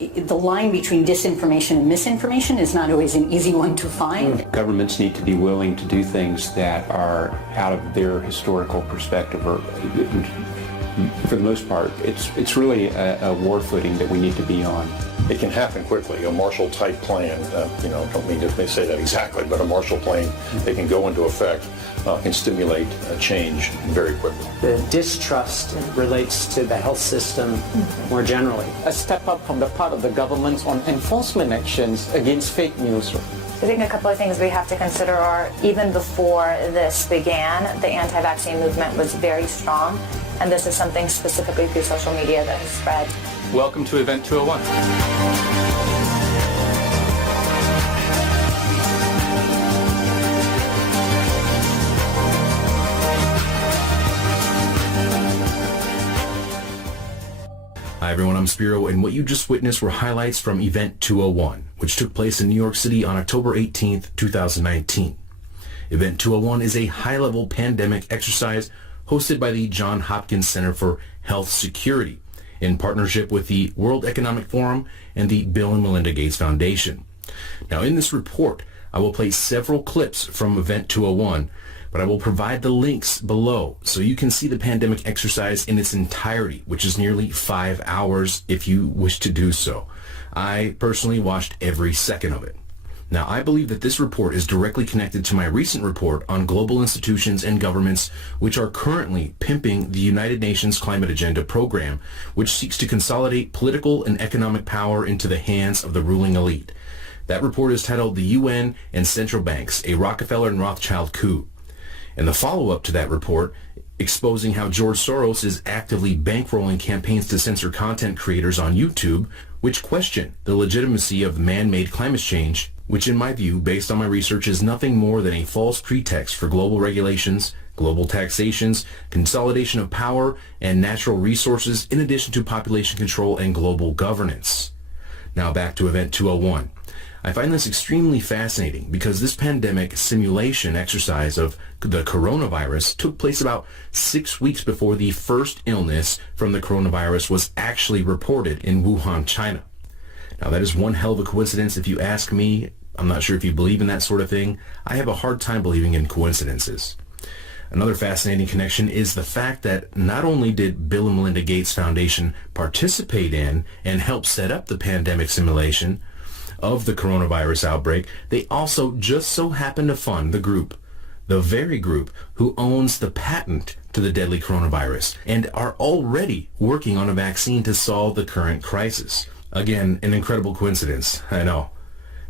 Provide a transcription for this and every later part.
The line between disinformation and misinformation is not always an easy one to find. Governments need to be willing to do things that are out of their historical perspective, or for the most part, it's really a war footing that we need to be on. It can happen quickly. A Marshall-type plan, don't mean to say that exactly, but a Marshall plan that can go into effect can stimulate change very quickly. The distrust relates to the health system more generally. A step up from the part of the government on enforcement actions against fake news. I think a couple of things we have to consider are, even before this began, the anti-vaccine movement was very strong, and this is something specifically through social media that has spread. Welcome to Event 201. Hi everyone, I'm Spiro, and what you just witnessed were highlights from Event 201, which took place in New York City on October 18th, 2019. Event 201 is a high-level pandemic exercise hosted by the Johns Hopkins Center for Health Security in partnership with the World Economic Forum and the Bill and Melinda Gates Foundation. Now, in this report, I will play several clips from Event 201, but I will provide the links below so you can see the pandemic exercise in its entirety, which is nearly 5 hours if you wish to do so. I personally watched every second of it. Now, I believe that this report is directly connected to my recent report on global institutions and governments which are currently pimping the United Nations Climate Agenda program, which seeks to consolidate political and economic power into the hands of the ruling elite. That report is titled The UN and Central Banks, a Rockefeller and Rothschild Coup. And the follow-up to that report, exposing how George Soros is actively bankrolling campaigns to censor content creators on YouTube, which question the legitimacy of man-made climate change, which in my view, based on my research, is nothing more than a false pretext for global regulations, global taxations, consolidation of power and natural resources, in addition to population control and global governance. Now back to Event 201. I find this extremely fascinating because this pandemic simulation exercise of the coronavirus took place about 6 weeks before the first illness from the coronavirus was actually reported in Wuhan, China. Now, that is one hell of a coincidence if you ask me. I'm not sure if you believe in that sort of thing. I have a hard time believing in coincidences. Another fascinating connection is the fact that not only did Bill and Melinda Gates Foundation participate in and help set up the pandemic simulation of the coronavirus outbreak, they also just so happen to fund the very group who owns the patent to the deadly coronavirus and are already working on a vaccine to solve the current crisis. Again, an incredible coincidence, I know.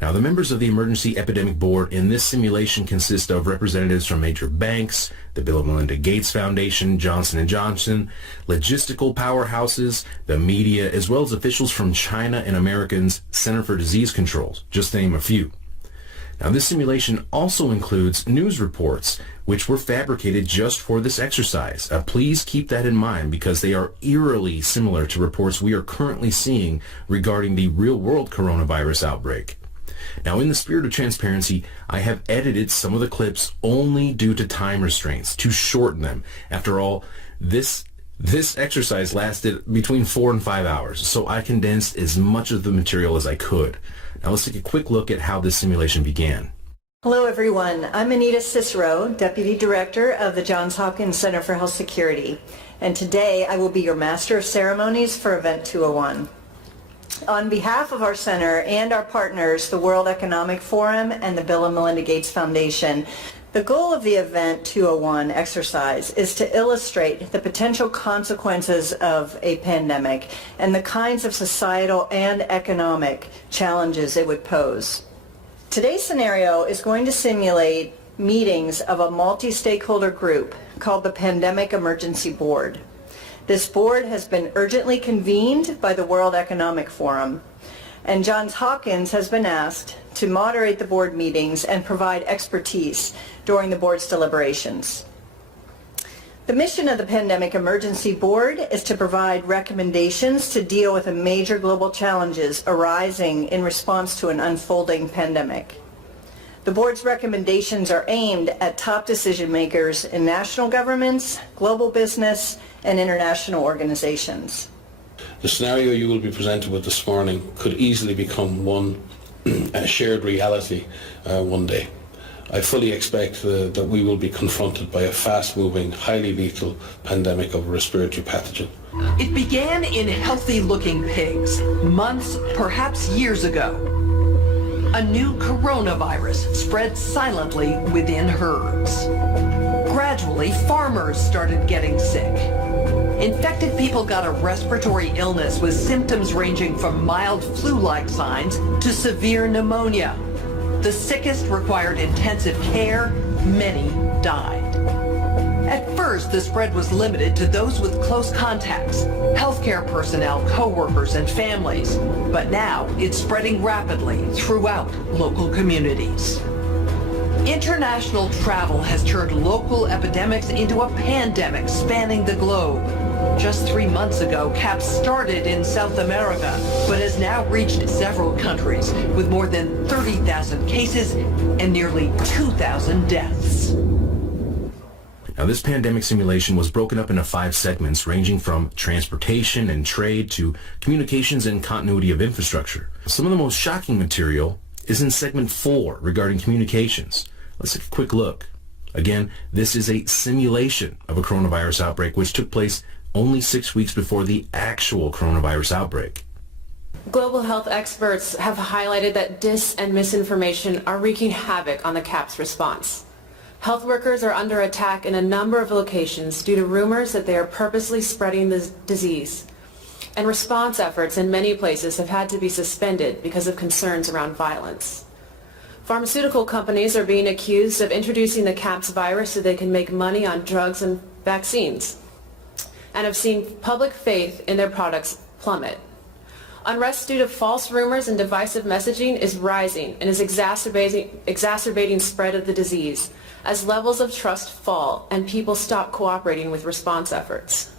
Now, the members of the Emergency Epidemic Board in this simulation consist of representatives from major banks, the Bill and Melinda Gates Foundation, Johnson & Johnson, logistical powerhouses, the media, as well as officials from China and Americans' Center for Disease Control, just to name a few. Now, this simulation also includes news reports, which were fabricated just for this exercise. Please keep that in mind because they are eerily similar to reports we are currently seeing regarding the real-world coronavirus outbreak. Now, in the spirit of transparency, I have edited some of the clips only due to time restraints to shorten them. After all, this exercise lasted between 4 and 5 hours, so I condensed as much of the material as I could. Now let's take a quick look at how this simulation began. Hello everyone, I'm Anita Cicero, Deputy Director of the Johns Hopkins Center for Health Security, and today I will be your Master of Ceremonies for Event 201. On behalf of our center and our partners, the World Economic Forum and the Bill and Melinda Gates Foundation, the goal of the Event 201 exercise is to illustrate the potential consequences of a pandemic and the kinds of societal and economic challenges it would pose. Today's scenario is going to simulate meetings of a multi-stakeholder group called the Pandemic Emergency Board. This board has been urgently convened by the World Economic Forum, and Johns Hopkins has been asked to moderate the board meetings and provide expertise during the board's deliberations. The mission of the Pandemic Emergency Board is to provide recommendations to deal with the major global challenges arising in response to an unfolding pandemic. The board's recommendations are aimed at top decision makers in national governments, global business, and international organizations. The scenario you will be presented with this morning could easily become one a shared reality one day. I fully expect that we will be confronted by a fast-moving, highly lethal pandemic of a respiratory pathogen. It began in healthy-looking pigs, months, perhaps years ago. A new coronavirus spread silently within herds. Gradually, farmers started getting sick. Infected people got a respiratory illness with symptoms ranging from mild flu-like signs to severe pneumonia. The sickest required intensive care. Many died. At first, the spread was limited to those with close contacts, healthcare personnel, co-workers, and families. But now, it's spreading rapidly throughout local communities. International travel has turned local epidemics into a pandemic spanning the globe. Just 3 months ago, CAPS started in South America, but has now reached several countries with more than 30,000 cases and nearly 2,000 deaths. Now, this pandemic simulation was broken up into 5 segments ranging from transportation and trade to communications and continuity of infrastructure. Some of the most shocking material is in segment 4 regarding communications. Let's take a quick look. Again, this is a simulation of a coronavirus outbreak which took place only 6 weeks before the actual coronavirus outbreak. Global health experts have highlighted that dis and misinformation are wreaking havoc on the CAPS response. Health workers are under attack in a number of locations due to rumors that they are purposely spreading the disease. And response efforts in many places have had to be suspended because of concerns around violence. Pharmaceutical companies are being accused of introducing the CAPS virus so they can make money on drugs and vaccines, and have seen public faith in their products plummet. Unrest due to false rumors and divisive messaging is rising and is exacerbating spread of the disease as levels of trust fall and people stop cooperating with response efforts.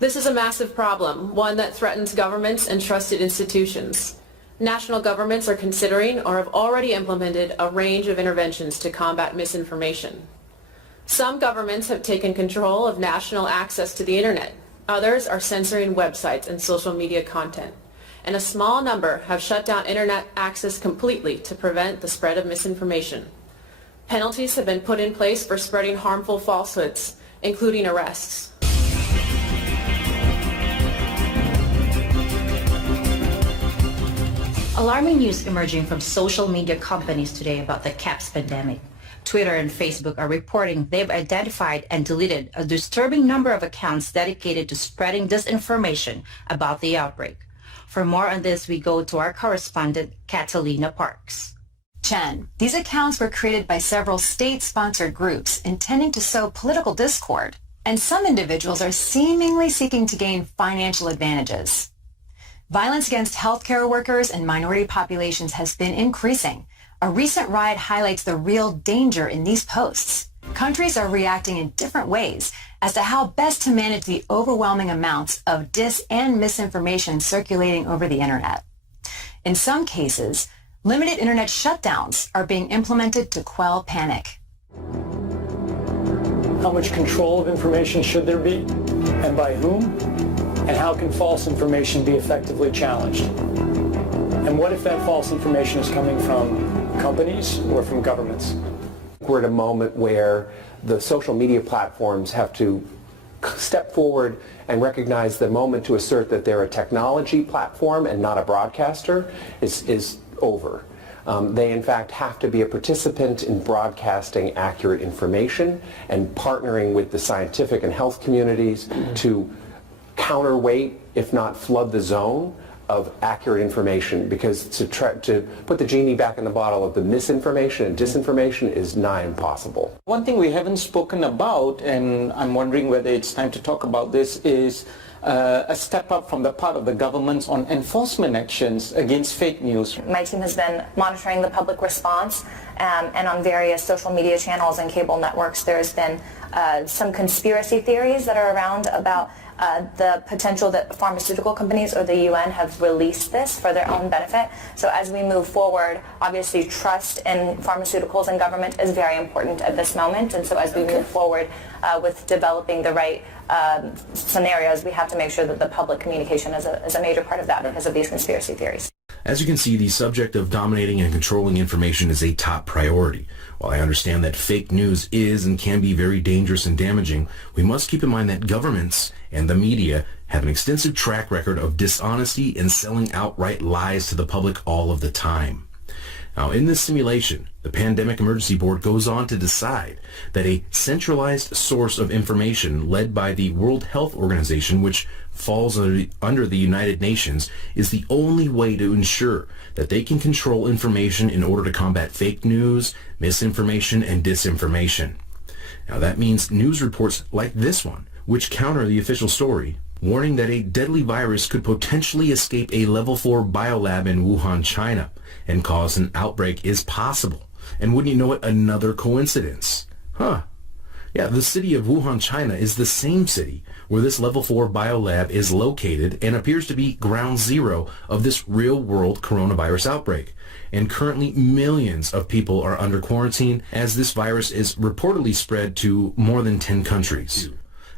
This is a massive problem, one that threatens governments and trusted institutions. National governments are considering or have already implemented a range of interventions to combat misinformation. Some governments have taken control of national access to the internet. Others are censoring websites and social media content. And a small number have shut down internet access completely to prevent the spread of misinformation. Penalties have been put in place for spreading harmful falsehoods, including arrests. Alarming news emerging from social media companies today about the CAPS pandemic. Twitter and Facebook are reporting they've identified and deleted a disturbing number of accounts dedicated to spreading disinformation about the outbreak. For more on this, we go to our correspondent, Catalina Parks. Jen, these accounts were created by several state-sponsored groups intending to sow political discord, and some individuals are seemingly seeking to gain financial advantages. Violence against healthcare workers and minority populations has been increasing. A recent riot highlights the real danger in these posts. Countries are reacting in different ways as to how best to manage the overwhelming amounts of dis and misinformation circulating over the internet. In some cases, limited internet shutdowns are being implemented to quell panic. How much control of information should there be, and by whom? And how can false information be effectively challenged? And what if that false information is coming from companies or from governments? We're at a moment where the social media platforms have to step forward and recognize the moment to assert that they're a technology platform and not a broadcaster is over. They in fact have to be a participant in broadcasting accurate information and partnering with the scientific and health communities to counterweight, if not flood the zone of accurate information, because to put the genie back in the bottle of the misinformation and disinformation is nigh impossible. One thing we haven't spoken about, and I'm wondering whether it's time to talk about this, is a step up from the part of the governments on enforcement actions against fake news. My team has been monitoring the public response, and on various social media channels and cable networks there's been some conspiracy theories that are around about the potential that pharmaceutical companies or the UN have released this for their own benefit. So as we move forward, obviously trust in pharmaceuticals and government is very important at this moment. And so as we move forward with developing the right scenarios, we have to make sure that the public communication is a major part of that because of these conspiracy theories. As you can see, the subject of dominating and controlling information is a top priority. While I understand that fake news is and can be very dangerous and damaging, we must keep in mind that governments and the media have an extensive track record of dishonesty and selling outright lies to the public all of the time. Now, in this simulation, the Pandemic Emergency Board goes on to decide that a centralized source of information led by the World Health Organization, which falls under the United Nations, is the only way to ensure that they can control information in order to combat fake news, misinformation, and disinformation. Now, that means news reports like this one, which counter the official story, warning that a deadly virus could potentially escape a level 4 biolab in Wuhan, China, and cause an outbreak is possible. And wouldn't you know it, another coincidence. Yeah, the city of Wuhan, China is the same city where this level 4 biolab is located and appears to be ground zero of this real-world coronavirus outbreak. And currently millions of people are under quarantine as this virus is reportedly spread to more than 10 countries.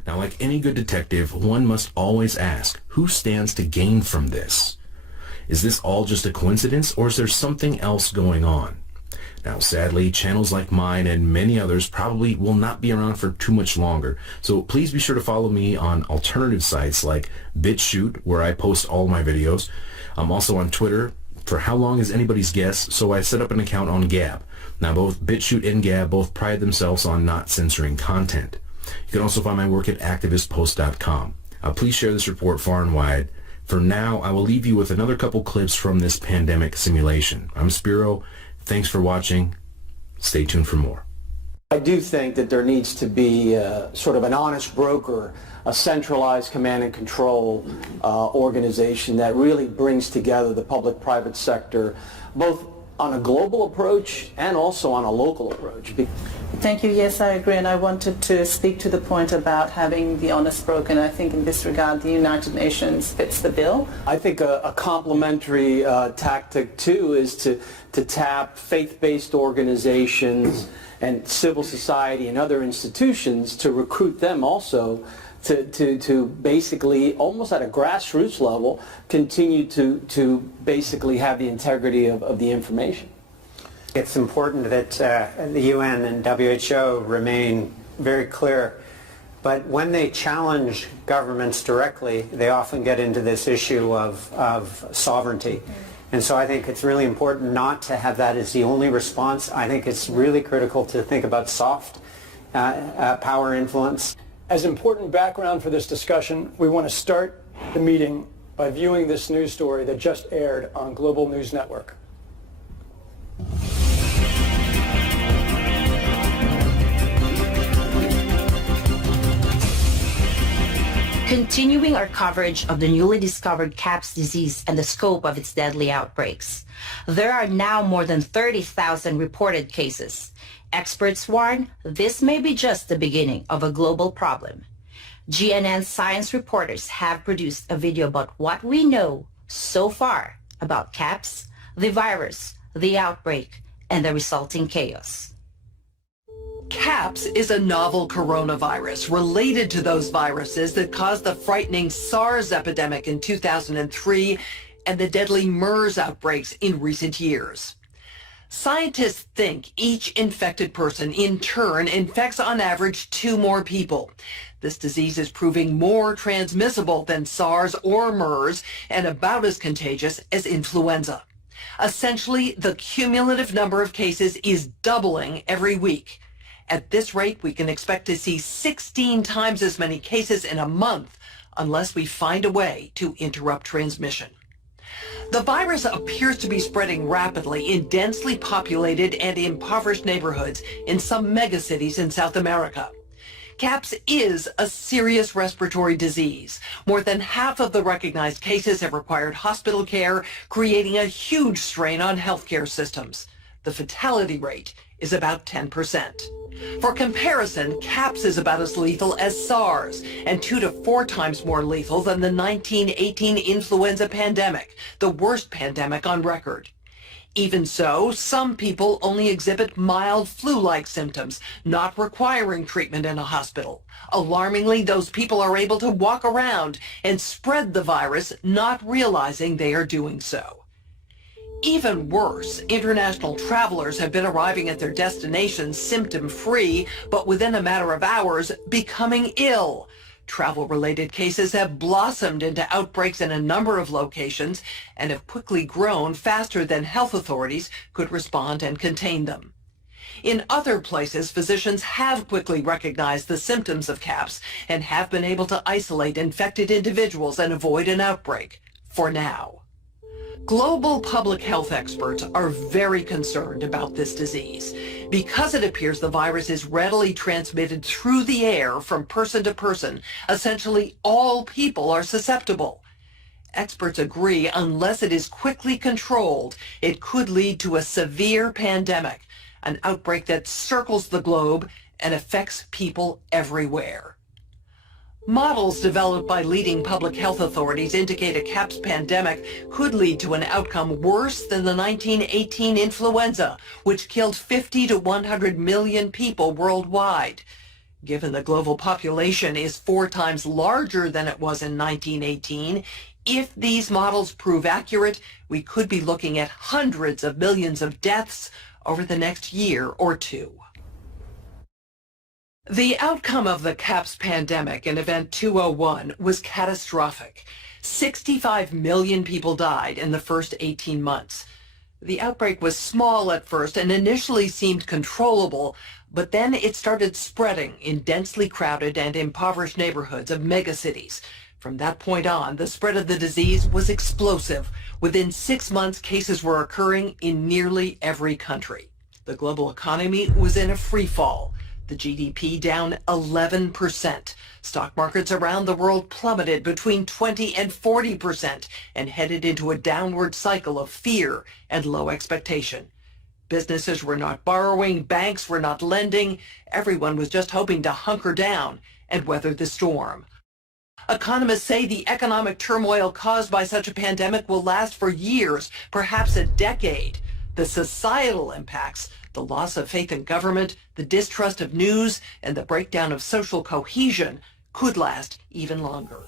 Now, like any good detective, one must always ask, who stands to gain from this? Is this all just a coincidence, or is there something else going on? Now, sadly, channels like mine and many others probably will not be around for too much longer, so please be sure to follow me on alternative sites like BitChute, where I post all my videos. I'm also on Twitter. For how long is anybody's guess, so I set up an account on Gab. Now, both BitChute and Gab both pride themselves on not censoring content. You can also find my work at activistpost.com. Please share this report far and wide. For now, I will leave you with another couple clips from this pandemic simulation. I'm Spiro. Thanks for watching. Stay tuned for more. I do think that there needs to be sort of an honest broker, a centralized command and control organization that really brings together the public-private sector, both on a global approach and also on a local approach. Thank you. Yes, I agree. And I wanted to speak to the point about having the honest broker. And I think in this regard, the United Nations fits the bill. I think a complementary tactic, too, is to tap faith-based organizations and civil society and other institutions to recruit them also to basically, almost at a grassroots level, continue to basically have the integrity of the information. It's important that the UN and WHO remain very clear, but when they challenge governments directly, they often get into this issue of sovereignty. And so I think it's really important not to have that as the only response. I think it's really critical to think about soft power influence. As important background for this discussion, we want to start the meeting by viewing this news story that just aired on Global News Network. Continuing our coverage of the newly discovered CAPS disease and the scope of its deadly outbreaks. There are now more than 30,000 reported cases. Experts warn this may be just the beginning of a global problem. GNN science reporters have produced a video about what we know so far about CAPS, the virus, the outbreak, and the resulting chaos. CAPS is a novel coronavirus related to those viruses that caused the frightening SARS epidemic in 2003 and the deadly MERS outbreaks in recent years. Scientists think each infected person in turn infects on average 2 more people. This disease is proving more transmissible than SARS or MERS and about as contagious as influenza. Essentially, the cumulative number of cases is doubling every week. At this rate, we can expect to see 16 times as many cases in a month unless we find a way to interrupt transmission. The virus appears to be spreading rapidly in densely populated and impoverished neighborhoods in some megacities in South America. CAPS is a serious respiratory disease. More than half of the recognized cases have required hospital care, creating a huge strain on healthcare systems. The fatality rate is about 10%. For comparison, CAPS is about as lethal as SARS and 2 to 4 times more lethal than the 1918 influenza pandemic, the worst pandemic on record. Even so, some people only exhibit mild flu-like symptoms, not requiring treatment in a hospital. Alarmingly, those people are able to walk around and spread the virus, not realizing they are doing so. Even worse, international travelers have been arriving at their destinations symptom-free, but within a matter of hours, becoming ill. Travel-related cases have blossomed into outbreaks in a number of locations and have quickly grown faster than health authorities could respond and contain them. In other places, physicians have quickly recognized the symptoms of CAPS and have been able to isolate infected individuals and avoid an outbreak, for now. Global public health experts are very concerned about this disease because it appears the virus is readily transmitted through the air from person to person. Essentially, all people are susceptible. Experts agree unless it is quickly controlled, it could lead to a severe pandemic, an outbreak that circles the globe and affects people everywhere. Models developed by leading public health authorities indicate a CAPS pandemic could lead to an outcome worse than the 1918 influenza, which killed 50 to 100 million people worldwide. Given the global population is 4 times larger than it was in 1918, if these models prove accurate, we could be looking at hundreds of millions of deaths over the next year or two. The outcome of the CAPS pandemic in Event 201 was catastrophic. 65 million people died in the first 18 months. The outbreak was small at first and initially seemed controllable, but then it started spreading in densely crowded and impoverished neighborhoods of megacities. From that point on, the spread of the disease was explosive. Within 6 months, cases were occurring in nearly every country. The global economy was in a free fall. The GDP down 11%. Stock markets around the world plummeted between 20 and 40% and headed into a downward cycle of fear and low expectation. Businesses were not borrowing, banks were not lending. Everyone was just hoping to hunker down and weather the storm. Economists say the economic turmoil caused by such a pandemic will last for years, perhaps a decade. The societal impacts, the loss of faith in government, the distrust of news, and the breakdown of social cohesion could last even longer.